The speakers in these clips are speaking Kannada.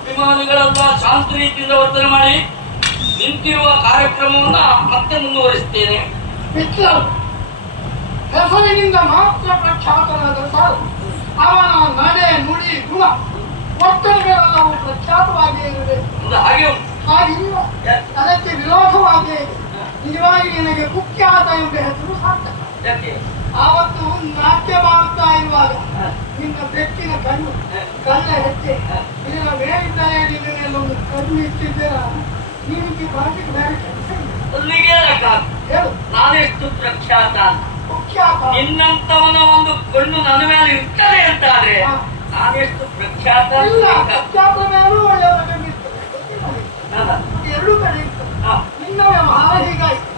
ಅಭಿಮಾನಿಗಳೆಲ್ಲ ಶಾಂತ ರೀತಿಯಿಂದ ವರ್ತನೆ ಮಾಡಿ ನಿಂತಿರುವ ಕಾರ್ಯಕ್ರಮವನ್ನ ಮತ್ತೆ ಮುಂದುವರಿಸುತ್ತೇನೆ. ಹೆಸರಿನಿಂದ ಮಾತ್ರ ಪ್ರಖ್ಯಾತನಾದ ಸಾರು ಅವನ ನಡೆ ನುಡಿ ಗುಣ ವರ್ತನೆಗಳೆಲ್ಲವೂ ಪ್ರಖ್ಯಾತವಾಗಿಯೇ ಇರಬೇಕು. ಹಾಗಿಲ್ಲ, ಅದಕ್ಕೆ ವಿರೋಧವಾಗಿಯೇ ಇದೆ. ನಿಜವಾಗಿ ನಿನಗೆ ಕುಖ್ಯಾತ ಎಂಬ ಹೆಸರು ಸಾರ್ಥಕ. ಆವತ್ತು ನಾಟ್ಯ ಮಾಡುತ್ತಾ ಇರುವಾಗ ನಿನ್ನ ಬೆಕ್ಕಿನ ಕಣ್ಣು ಕಳ್ಳ ಹೆಜ್ಜೆ ಇದರ ಮೇಲಿದ್ದರೆ ನಿನ್ನೆಲ್ಲೊಂದು ಕಣ್ಣು ಇಟ್ಟಿದ್ದೀರ. ನೀನಿಗೆ ಬಾಟಿಗೆ ಬೇರೆ ಕೆಲಸ ಹೇಳು. ನಾನೆಷ್ಟು ಪ್ರಖ್ಯಾತ, ನಿನ್ನಂತವನ ಒಂದು ಕಣ್ಣು ನನ್ನ ಮೇಲೆ ಇರ್ತದೆ ಅಂತ ಆದ್ರೆ ನಾನೆಷ್ಟು ಪ್ರಖ್ಯಾತ. ಪ್ರಖ್ಯಾತ ಮೇಲೂ ಒಳ್ಳೆಯವರ ಕಣ್ಣಿರ್ತದೆ, ಎರಡೂ ಕಡೆ ಇರ್ತದೆ. ನಿನ್ನ ವ್ಯವಹಾರ ಹೀಗಾಯ್ತು.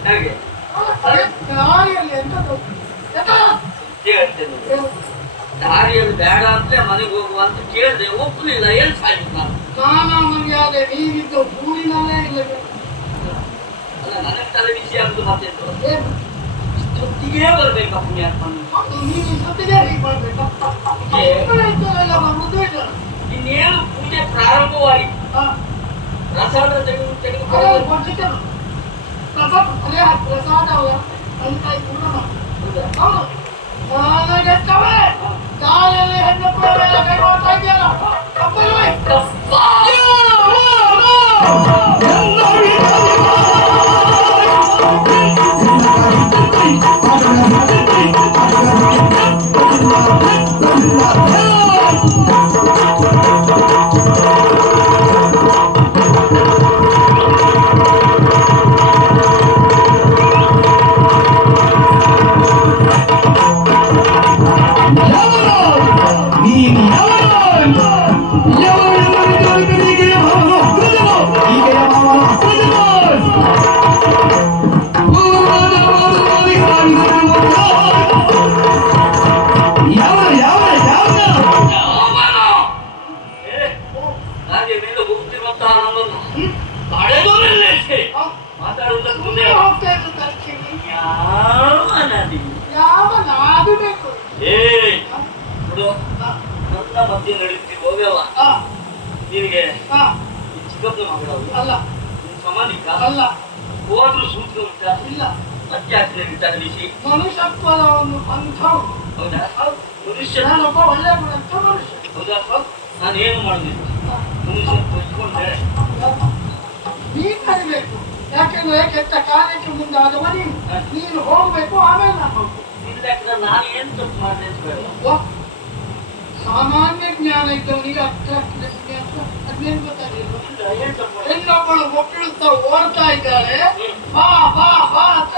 ದಾರಿಯಲ್ಲಿ ಎಂತದ್ದು ದಾರಿಯಲ್ಲಿ ಬೇಡ ಅಂತ ಮನೆಗೆ ಹೋಗುವ ಅಂತ ಕೇಳಿದೆ, ಒಪ್ಪಲಿಲ್ಲ. ಏನ್ ಸಾಯ್ತು ನಾನು? ನಾನಾ ಮರ್ಯಾದೆ ನೀನಿದ್ದು ಊರಿನಲ್ಲೇ ಇಲ್ಲ. ಅಲ್ಲ, ನನಗೆ ತಲೆ ಬಿಸಿ ಆಗುದು ಮತ್ತೆ ಇಷ್ಟೊತ್ತಿಗೆ ಬರ್ಬೇಕ ಪುಣ್ಯಾತ್ಮ. ನೀನು ಇಷ್ಟೊತ್ತಿಗೆ ಹೀಗೆ ಮಾಡ್ಬೇಕ? ಇನ್ನೇನು ಪೂಜೆ ಪ್ರಾರಂಭವಾಗಿ ಪ್ರಸಾದ ತೆಗೆದುಕೊಂಡು ಪ್ರಸಾದ ಕೈ ಪೂರ್ಣ ಹೌದು. ನನಗೆ ತಾಯಲ್ಲಿ ಹೆಣ್ಣು ಕೈ ಮಾಡ್ತಾ ಇದೆಯಲ್ಲ ನನ್ನ ಮಧ್ಯೆ ನಡೆಯುತ್ತಿರುವ ವ್ಯವಹಾರ ನಿನಗೆ ಚಿಕ್ಕಪ್ಪ ಮಗಳವು ಅಲ್ಲ, ಸಮಾನಿಕ ಅಲ್ಲ, ಹೋದ್ರು ಸೂತ್ರ ಉಂಟ ಇಲ್ಲ. ಅತ್ಯಾಚಾರ ವಿಷಯ ಮನುಷ್ಯತ್ವದ ಒಂದು ಪಂಥ. ಹೌದಾ? ಮನುಷ್ಯ ನಾನೊಬ್ಬ ಒಳ್ಳೆ ಗುಣಸ್ಥ ಮನುಷ್ಯ. ಹೌದಾ? ನಾನೇನು ಮಾಡುದಿಲ್ಲ. ಮನುಷ್ಯತ್ವ ಇಟ್ಕೊಂಡ್ರೆ ನೀನ್ ಕಲಿಬೇಕು. ಯಾಕೆಂದ್ರೆ ಕೆಟ್ಟ ಕಾರ್ಯಕ್ಕೆ ಮುಂದಾದವ ನೀನು ಹೋಗ್ಬೇಕು. ಆಮೇಲೆ ನಾನು ಹೋಗ್ಬೇಕು. ನಾನು ಏನ್ ತಪ್ಪು ಮಾಡಿದೆ ಅಂತ ಹೇಳ. ಸಾಮಾನ್ಯ ಜ್ಞಾನ ಇದ್ದವನಿಗೆ ಅದೇನು ಗೊತ್ತಾಗಿಲ್ಲ. ಹೆಣ್ಣೊಬ್ಬಳು ಮಕ್ಕಳುತ್ತಾ ಓಡ್ತಾ ಇದ್ದಾರೆ, ಬಾ ಬಾ ಬಾ ಅಂತ